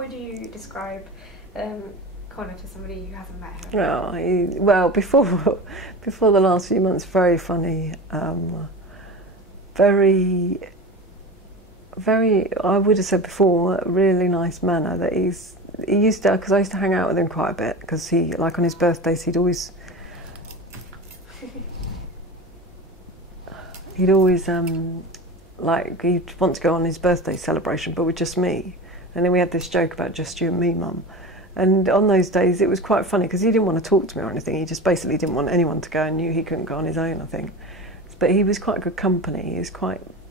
would you describe Connor to somebody who hasn't met him? Well, before the last few months, very funny, very, I would have said before, really nice manner. That he used to, because I used to hang out with him quite a bit, because he, like on his birthdays, he'd always like, he'd want to go on his birthday celebration, but with just me. And then we had this joke about just you and me, Mum. And on those days, it was quite funny, because he didn't want to talk to me or anything. He just basically didn't want anyone to go, and knew he couldn't go on his own, I think. But he was quite good company. There's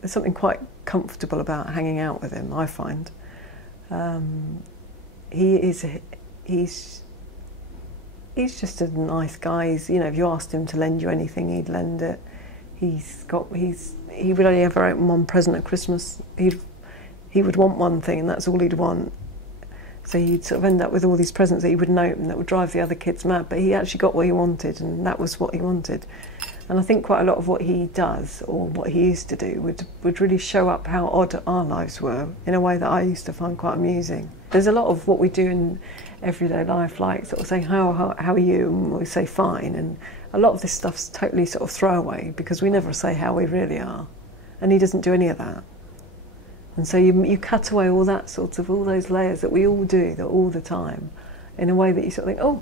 something quite comfortable about hanging out with him, I find. He's just a nice guy. You know, if you asked him to lend you anything, he'd lend it. He would only ever open one present at Christmas. He would want one thing, and that's all he'd want. So he'd sort of end up with all these presents that he wouldn't open that would drive the other kids mad. But he actually got what he wanted, and that was what he wanted. And I think quite a lot of what he does, or what he used to do, would really show up how odd our lives were, in a way that I used to find quite amusing. There's a lot of what we do in everyday life, like sort of saying, how are you? And we say fine. And a lot of this stuff's totally sort of throwaway, because we never say how we really are. And he doesn't do any of that. And so you cut away all that sort of, all those layers that we all do all the time, in a way that you sort of think, oh,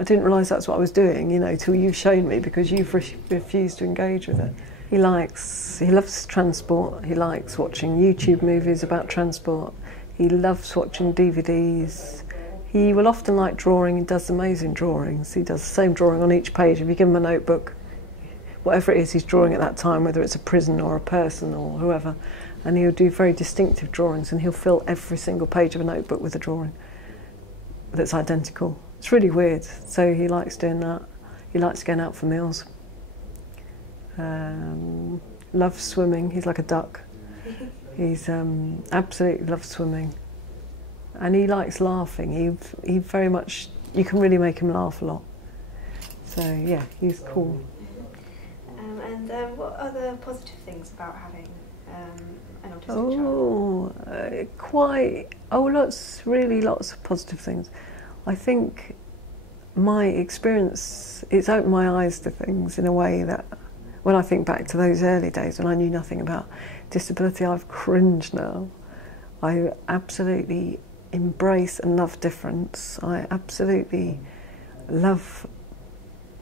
I didn't realise that's what I was doing, you know, till you've shown me, because you've refused to engage with it. He loves transport. He likes watching YouTube movies about transport. He loves watching DVDs. He will often like drawing. He does amazing drawings. He does the same drawing on each page. If you give him a notebook, whatever it is he's drawing at that time, whether it's a prison or a person or whoever, and he'll do very distinctive drawings, and he'll fill every single page of a notebook with a drawing that's identical. It's really weird. So he likes doing that. He likes going out for meals. Loves swimming. He's like a duck. He's absolutely loves swimming. And he likes laughing. He very much, you can really make him laugh a lot. So yeah, he's cool. And what are the positive things about having an autistic child? Lots of positive things. I think my experience, it's opened my eyes to things in a way that, when I think back to those early days when I knew nothing about disability, I've cringed now. I absolutely embrace and love difference. I absolutely love,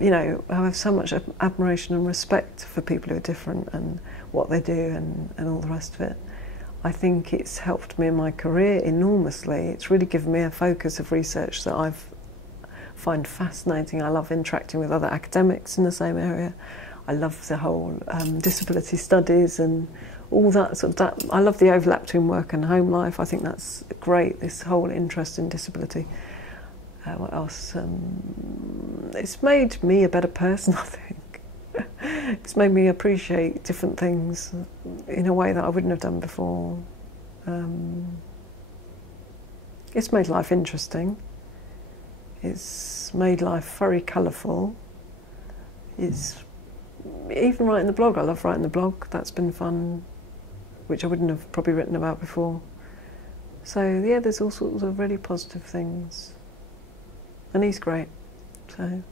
you know, I have so much admiration and respect for people who are different and what they do and all the rest of it. I think it's helped me in my career enormously. It's really given me a focus of research that I find fascinating. I love interacting with other academics in the same area. I love the whole disability studies and all that sort of that. I love the overlap between work and home life. I think that's great, this whole interest in disability. What else? It's made me a better person, I think. It's made me appreciate different things in a way that I wouldn't have done before. It's made life interesting. It's made life very colourful. It's even writing the blog. I love writing the blog. That's been fun, which I wouldn't have probably written about before. So yeah, there's all sorts of really positive things. And he's great. So.